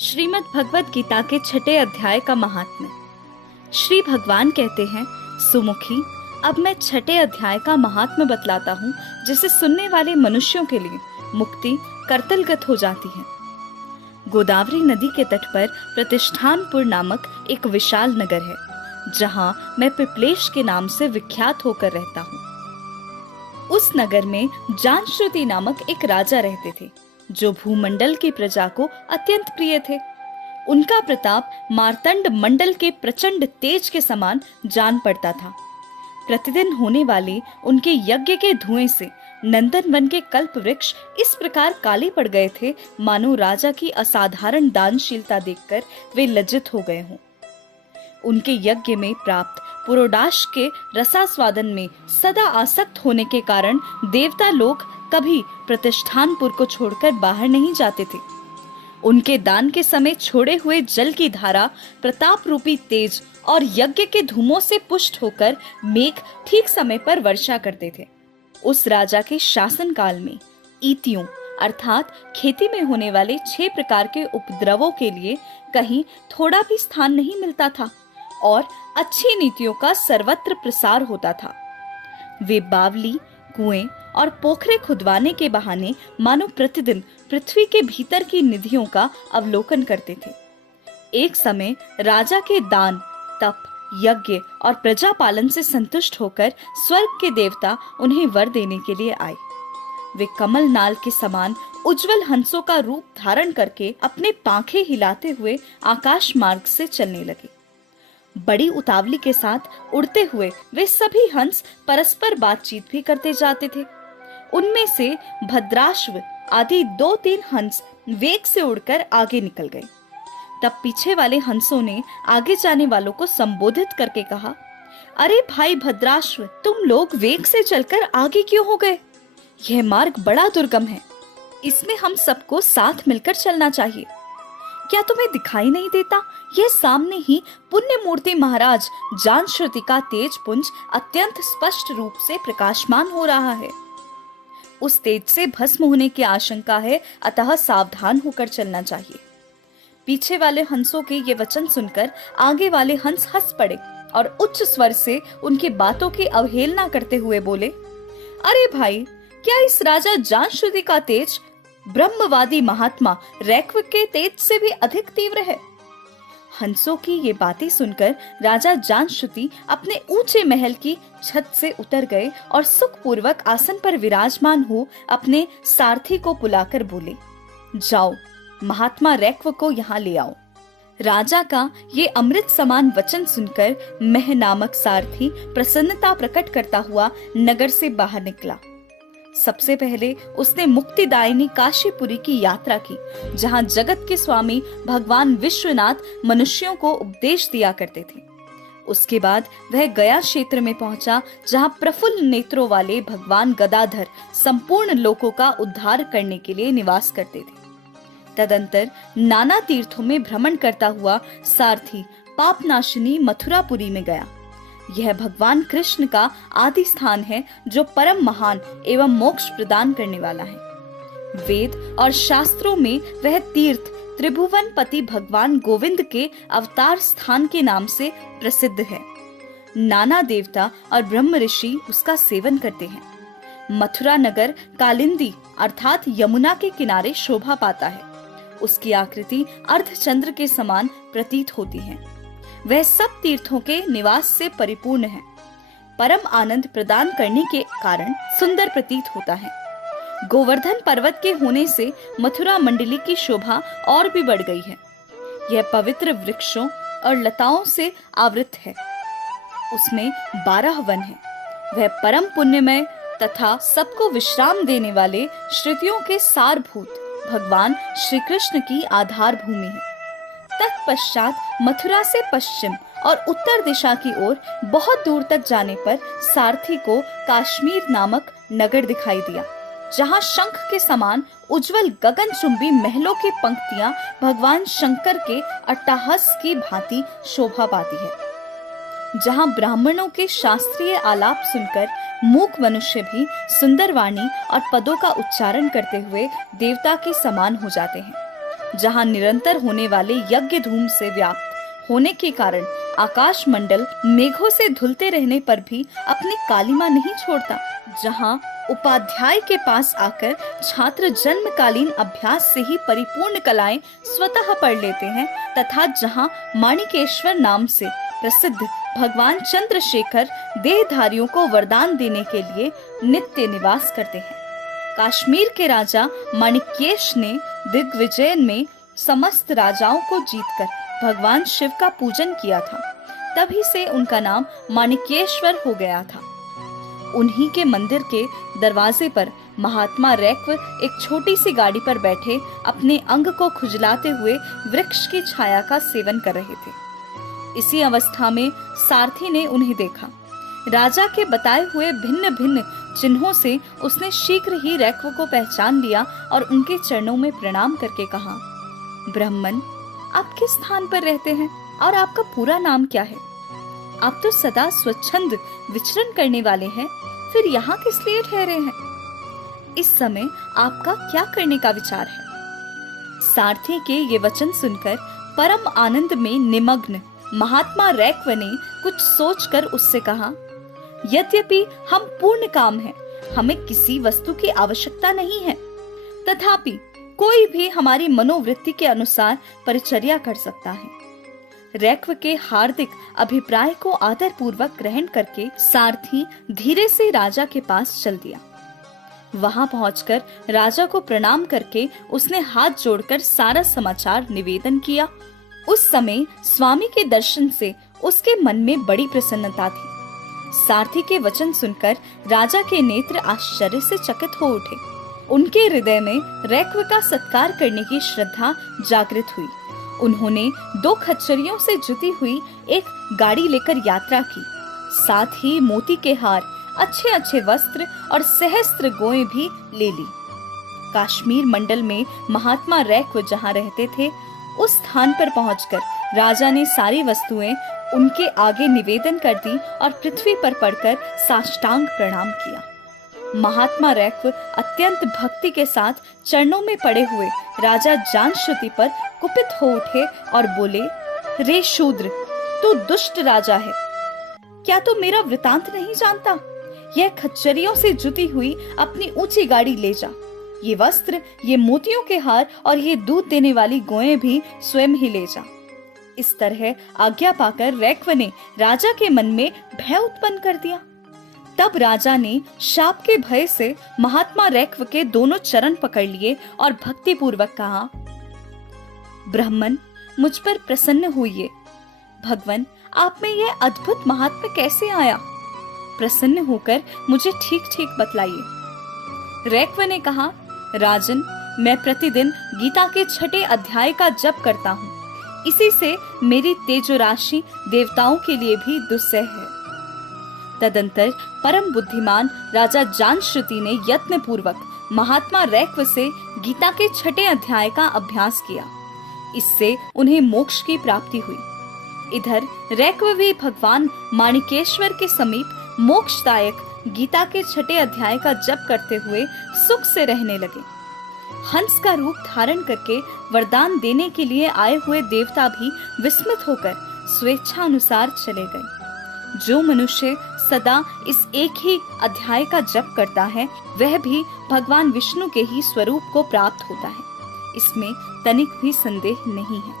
श्रीमद् भगवत गीता के छठे अध्याय का महात्म्य। श्री भगवान कहते हैं, सुमुखी, अब मैं छठे अध्याय का महात्म्य बतलाता हूँ, जिसे सुनने वाले मनुष्यों के लिए मुक्ति करतलगत हो जाती है। गोदावरी नदी के तट पर प्रतिष्ठानपुर नामक एक विशाल नगर है, जहाँ मैं पिपलेश के नाम से विख्यात होकर रहता हूँ। उस नगर में जानश्रुति नामक एक राजा रहते थे, जो भूमंडल की प्रजा को अत्यंत प्रिय थे। उनका प्रताप मार्तंड मंडल के प्रचंड तेज के समान जान पड़ता था। प्रतिदिन होने वाले उनके यज्ञ के धुएं से नंदन वन के कल्प वृक्ष इस प्रकार काले पड़ गए थे, मानो राजा की असाधारण दानशीलता देखकर वे लज्जित हो गए हों। उनके यज्ञ में प्राप्त पुरोडाश के रसास्वादन में सदा आसक्त होने के कारण देवता लोग कभी प्रतिष्ठानपुर को छोड़कर बाहर नहीं जाते थे। उनके दान के समय छोड़े हुए जल की धारा प्रताप रूपी तेज और यज्ञ के धूमों से पुष्ट होकर मेघ ठीक समय पर वर्षा करते थे। उस राजा के शासन काल में ईतियों अर्थात खेती में होने वाले 6 प्रकार के उपद्रवों के लिए कहीं थोड़ा भी स्थान नहीं मिलता था और अच्छी नीतियों का सर्वत्र प्रसार होता था। वे बावली, कुएं और पोखरे खुदवाने के बहाने मानो प्रतिदिन पृथ्वी के भीतर की निधियों का अवलोकन करते थे। एक समय राजा के दान, तप, यज्ञ और प्रजा पालन से संतुष्ट होकर स्वर्ग के देवता उन्हें वर देने के लिए आए। वे कमल नाल के समान उज्जवल हंसों का रूप धारण करके अपने पांखें हिलाते हुए आकाश मार्ग से चलने लगे। बड़ी उतावली के साथ उड़ते हुए वे सभी हंस परस्पर बातचीत भी करते जाते थे। उनमें से भद्राश्व आदि 2-3 हंस वेग से उड़कर आगे निकल गए। तब पीछे वाले हंसों ने आगे जाने वालों को संबोधित करके कहा, अरे भाई भद्राश्व, तुम लोग वेग से चलकर आगे क्यों हो गए? यह मार्ग बड़ा दुर्गम है, इसमें हम सबको साथ मिलकर चलना चाहिए। क्या तुम्हें दिखाई नहीं देता? यह सामने ही पुण्य मूर्ति महाराज जानश्रुति का तेज पुंज अत्यंत स्पष्ट रूप से प्रकाशमान हो रहा है। उस तेज से भस्म होने की आशंका है, अतः सावधान होकर चलना चाहिए। पीछे वाले हंसों के ये वचन सुनकर आगे वाले हंस हंस पड़े और उच्च स्वर से उनकी बातों की अवहेलना करते हुए बोले, अरे भाई, क्या इस राजा जानश्रुति का तेज ब्रह्मवादी महात्मा रैक्व के तेज से भी अधिक तीव्र है? हंसों की ये बातें सुनकर राजा जानश्रुति अपने ऊंचे महल की छत से उतर गए और सुखपूर्वक आसन पर विराजमान हो अपने सारथी को बुलाकर बोले, जाओ, महात्मा रैक्व को यहाँ ले आओ। राजा का ये अमृत समान वचन सुनकर मह नामक सारथी प्रसन्नता प्रकट करता हुआ नगर से बाहर निकला। सबसे पहले उसने मुक्तिदायिनी काशीपुरी की यात्रा की, जहां जगत के स्वामी भगवान विश्वनाथ मनुष्यों को उपदेश दिया करते थे। उसके बाद वह गया क्षेत्र में पहुंचा, जहां प्रफुल्ल नेत्रों वाले भगवान गदाधर संपूर्ण लोकों का उद्धार करने के लिए निवास करते थे। तदंतर नाना तीर्थों में भ्रमण करता हुआ सारथी पापनाशिनी मथुरापुरी में गया। यह भगवान कृष्ण का आदि स्थान है, जो परम महान एवं मोक्ष प्रदान करने वाला है। वेद और शास्त्रों में वह तीर्थ त्रिभुवन पति भगवान गोविंद के अवतार स्थान के नाम से प्रसिद्ध है। नाना देवता और ब्रह्म ऋषि उसका सेवन करते हैं। मथुरा नगर कालिंदी अर्थात यमुना के किनारे शोभा पाता है। उसकी आकृति अर्धचंद्र के समान प्रतीत होती है। वह सब तीर्थों के निवास से परिपूर्ण है। परम आनंद प्रदान करने के कारण सुंदर प्रतीत होता है। गोवर्धन पर्वत के होने से मथुरा मंडली की शोभा और भी बढ़ गई है। यह पवित्र वृक्षों और लताओं से आवृत है। उसमें 12 वन है। वह परम पुण्यमय तथा सबको विश्राम देने वाले श्रुतियों के सारभूत भगवान श्री कृष्ण की आधार भूमि है। तत्पश्चात मथुरा से पश्चिम और उत्तर दिशा की ओर बहुत दूर तक जाने पर सारथी को काश्मीर नामक नगर दिखाई दिया, जहां शंख के समान उज्जवल गगनचुंबी महलों की पंक्तियां भगवान शंकर के अट्टहास की भांति शोभा पाती है। जहां ब्राह्मणों के शास्त्रीय आलाप सुनकर मूक मनुष्य भी सुंदर वाणी और पदों का उच्चारण करते हुए देवता के समान हो जाते हैं। जहाँ निरंतर होने वाले यज्ञ धूम से व्याप्त होने के कारण आकाश मंडल मेघों से धुलते रहने पर भी अपनी कालिमा नहीं छोड़ता, जहाँ उपाध्याय के पास आकर छात्र जन्मकालीन अभ्यास से ही परिपूर्ण कलाएं स्वतः पढ़ लेते हैं, तथा जहाँ माणिकेश्वर नाम से प्रसिद्ध भगवान चंद्रशेखर देहधारियों को वरदान देने के लिए नित्य निवास करते हैं। कश्मीर के राजा माणिक्येश ने दिग्विजय में समस्त राजाओं को जीतकर भगवान शिव का पूजन किया था, तभी से उनका नाम माणिक्येश्वर हो गया था। उन्हीं के मंदिर के दरवाजे पर महात्मा रैक्व एक छोटी सी गाड़ी पर बैठे अपने अंग को खुजलाते हुए वृक्ष की छाया का सेवन कर रहे थे। इसी अवस्था में सारथी ने उन्हें देखा। राजा के बताए हुए भिन्न भिन्न चिन्हों से उसने शीघ्र ही रैक्व को पहचान लिया और उनके चरणों में प्रणाम करके कहा, ब्राह्मण, आप किस स्थान पर रहते हैं और आपका पूरा नाम क्या है? आप तो सदा स्वच्छंद विचरण करने वाले हैं, फिर यहाँ किस लिए ठहरे हैं? इस समय आपका क्या करने का विचार है? सारथी के ये वचन सुनकर परम आनंद में निमग्न महात्मा रैक्व ने कुछ सोचकर उससे कहा, यद्यपि हम पूर्ण काम हैं, हमें किसी वस्तु की आवश्यकता नहीं है, तथापि कोई भी हमारी मनोवृत्ति के अनुसार परिचर्या कर सकता है। रैक्व के हार्दिक अभिप्राय को आदर पूर्वक ग्रहण करके सारथी धीरे से राजा के पास चल दिया। वहां पहुंचकर राजा को प्रणाम करके उसने हाथ जोड़कर सारा समाचार निवेदन किया। उस समय स्वामी के दर्शन से उसके मन में बड़ी प्रसन्नता थी। सारथी के वचन सुनकर राजा के नेत्र आश्चर्य से चकित हो उठे। उनके हृदय में रैक्व का सत्कार करने की श्रद्धा जागृत हुई। उन्होंने 2 खच्चरियों से जुटी हुई एक गाड़ी लेकर यात्रा की। साथ ही मोती के हार, अच्छे अच्छे वस्त्र और सहस्त्र गोएं भी ले ली। कश्मीर मंडल में महात्मा रैक्व जहाँ रहते थे, उस स्थान पर पहुंचकर राजा ने सारी वस्तुएं उनके आगे निवेदन कर दी और पृथ्वी पर पड़कर साष्टांग प्रणाम किया। महात्मा रैक्व अत्यंत भक्ति के साथ चरणों में पड़े हुए राजा जानश्रुति पर कुपित हो उठे और बोले, रे शूद्र, तू दुष्ट राजा है, क्या तू मेरा वृतांत नहीं जानता? यह खच्चरियों से जुटी हुई अपनी ऊंची गाड़ी ले जा। ये वस्त्र, ये मोतियों के हार और ये दूध देने वाली गोएं भी स्वयं ही ले जा। इस तरह आज्ञा पाकर रैक्व ने राजा के मन में भय उत्पन्न कर दिया। तब राजा ने शाप के भय से महात्मा रैक्व के दोनों चरण पकड़ लिए और भक्ति पूर्वक कहा, ब्राह्मण, मुझ पर प्रसन्न होइए। भगवान, आप में यह अद्भुत महात्मा कैसे आया? प्रसन्न होकर मुझे ठीक ठीक बतलाइए। रैक्व ने कहा, राजन, मैं प्रतिदिन गीता के 6 अध्याय का जप करता हूँ। इसी से मेरी तेजो राशि देवताओं के लिए भी दुस्सह है। तदंतर परम बुद्धिमान राजा जानश्रुति ने यत्न पूर्वक महात्मा रैक्व से गीता के 6 अध्याय का अभ्यास किया। इससे उन्हें मोक्ष की प्राप्ति हुई। इधर रैक्व भी भगवान माणिकेश्वर के समीप मोक्षदायक गीता के 6 अध्याय का जप करते हुए सुख से रहने लगे। हंस का रूप धारण करके वरदान देने के लिए आए हुए देवता भी विस्मित होकर स्वेच्छा अनुसार चले गए। जो मनुष्य सदा इस एक ही अध्याय का जप करता है, वह भी भगवान विष्णु के ही स्वरूप को प्राप्त होता है। इसमें तनिक भी संदेह नहीं है।